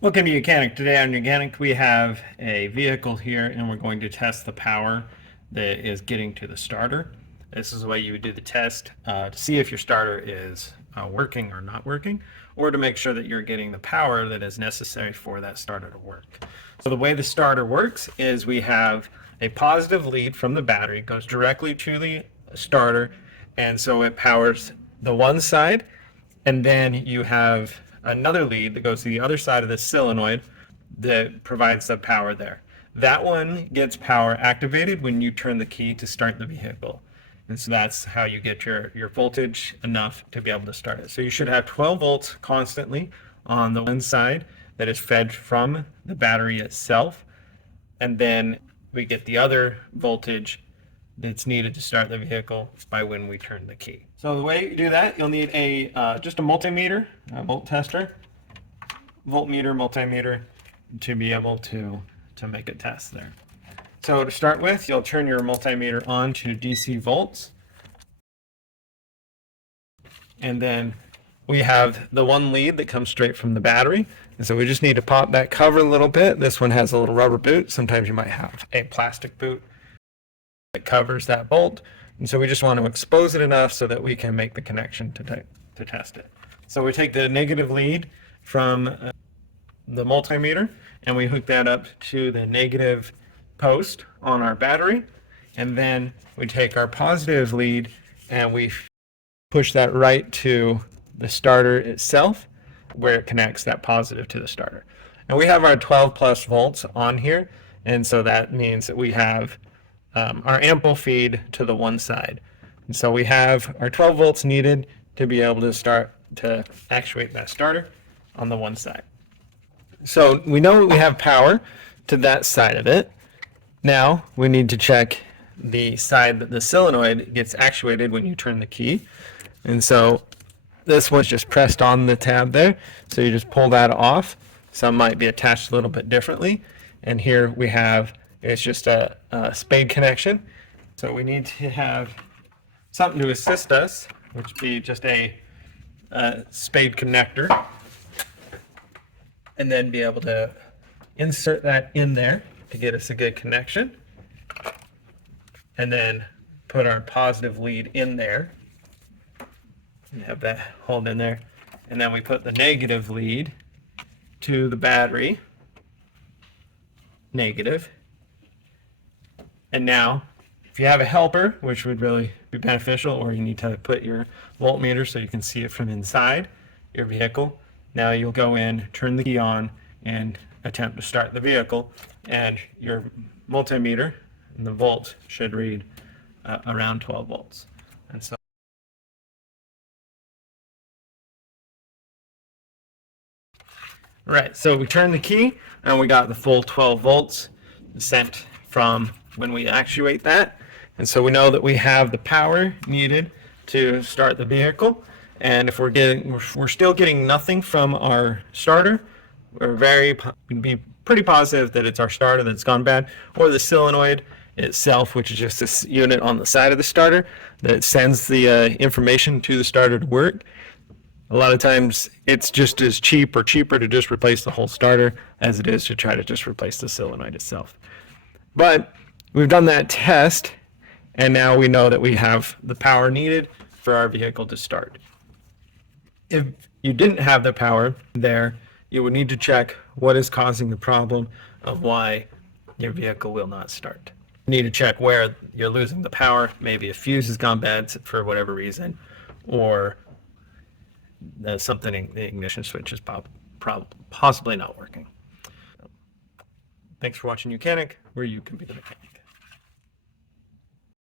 Welcome to YOUCANIC. Today on YOUCANIC we have a vehicle here and we're going to test the power that is getting to the starter. This is the way you would do the test to see if your starter is working or not working, or to make sure that you're getting the power that is necessary for that starter to work. So the way the starter works is we have a positive lead from the battery, goes directly to the starter, and so it powers the one side, and then you have another lead that goes to the other side of the solenoid that provides the power there. That one gets power activated when you turn the key to start the vehicle. And so that's how you get your voltage enough to be able to start it. So you should have 12 volts constantly on the one side that is fed from the battery itself. And then we get the other voltage that's needed to start the vehicle by when we turn the key. So the way you do that, you'll need just a multimeter, a volt tester, voltmeter, multimeter, to be able to make a test there. So to start with, you'll turn your multimeter on to DC volts. And then we have the one lead that comes straight from the battery. And so we just need to pop that cover a little bit. This one has a little rubber boot. Sometimes you might have a plastic boot that covers that bolt, and so we just want to expose it enough so that we can make the connection to test it. So we take the negative lead from the multimeter and we hook that up to the negative post on our battery, and then we take our positive lead and we push that right to the starter itself, where it connects that positive to the starter. And we have our 12 plus volts on here, and so that means that we have our ample feed to the one side. And so we have our 12 volts needed to be able to start to actuate that starter on the one side. So we know we have power to that side of it. Now we need to check the side that the solenoid gets actuated when you turn the key. And so this was just pressed on the tab there. So you just pull that off. Some might be attached a little bit differently. And here we have, it's just a spade connection. So we need to have something to assist us, which would be just a spade connector, and then be able to insert that in there to get us a good connection, and then put our positive lead in there and have that hold in there, and then we put the negative lead to the battery, negative. And now, if you have a helper, which would really be beneficial, or you need to put your voltmeter so you can see it from inside your vehicle, now you'll go in, turn the key on, and attempt to start the vehicle, and your multimeter and the volts should read around 12 volts. And so right, so we turned the key and we got the full 12 volts sent from when we actuate that. And so we know that we have the power needed to start the vehicle. And if we're still getting nothing from our starter, we'd be pretty positive that it's our starter that's gone bad, or the solenoid itself, which is just this unit on the side of the starter that sends the information to the starter to work. A lot of times it's just as cheap or cheaper to just replace the whole starter as it is to try to just replace the solenoid itself. But we've done that test, and now we know that we have the power needed for our vehicle to start. If you didn't have the power there, you would need to check what is causing the problem of why your vehicle will not start. You need to check where you're losing the power. Maybe a fuse has gone bad for whatever reason, or something in the ignition switch is possibly not working. Thanks for watching YOUCANIC, where you can be the mechanic.